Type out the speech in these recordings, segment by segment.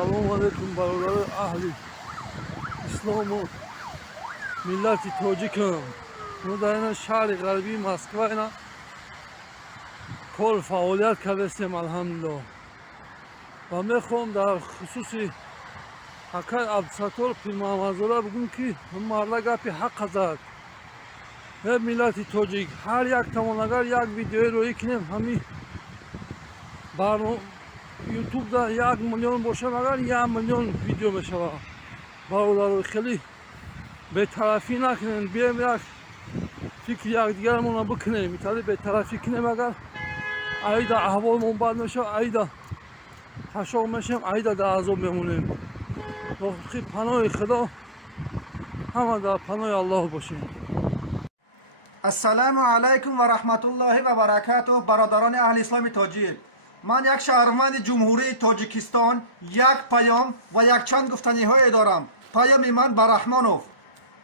Selamun Aleyküm baroları ahli İslam'ı milleti Tacik'im. Bunu da yine şehri garbi Moskva ile kol faaliyet kardیم elhamdülillah. و میخوام در خصوص حکای عبدالستار پیر محمدزاده بگم که مرد گپ حق زد. و ملت تاجیک هر یک توان اگر یک ویدیوی روی کنیم همین برنامه یوتیوب دا 1 میلیون باشه اگر 1 میلیون ویدیو بشه. برادر خیلی به طرفی نکنین، بیایم یک فکر یک دیگرمون بکنیم. میتونی به طرفی کنیم اگر ایدا احوالمون بد میشه، ایدا خشاق میشیم، ایدا در عذاب میمونیم. خیلی پناه خدا همه در پناه الله باشیم. السلام علیکم و رحمت الله و برکاته. برادران اهل اسلام تاجیک، من یک شهروند جمهوری تاجیکستان یک پیام و یک چند گفتنی های دارم. پیام من به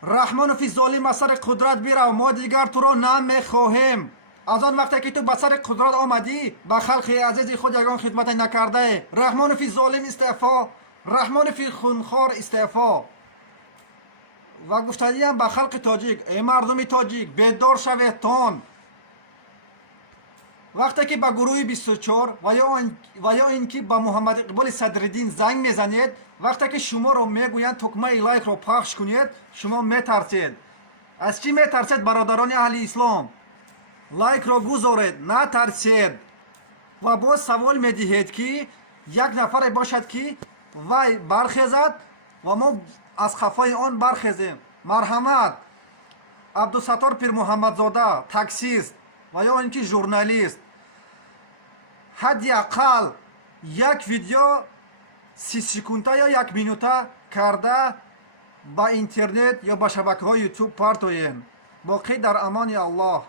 رحمانوف ظالم از سر قدرت بیرو، ما دیگر تو را نمیخواهیم. از آن وقتی که تو به سر قدرت آمدی به خلق عزیز خود یگان خدمت نکرده. رحمانوف ظالم استعفا، رحمانوف خونخوار استعفا. و گفتنی هم به خلق تاجیک، ای مردم تاجیک بیدار شوید تان. وقتی که به گروه 24 و یا اینکه به محمد اقبال صدرالدین زنگ میزنید، وقتی که شما رو میگویند تکمه لایک رو پخش کنید، شما میترسید. از چی میترسید برادران اهل اسلام؟ لایک رو گذارید، نترسید. و باز سوال میدهید که یک نفر باشد که وای برخیزد و ما از خفای آن برخیزیم. مرحمت. عبدالستار پیر محمدزاده تاکسیست و یا اینکه ژورنالیست، حداقل یک ویدیو 30 سکونده یا 1 مینوته کرده با اینترنت یا با شبکه های یوتیوب پارتوین. باقی در امان الله.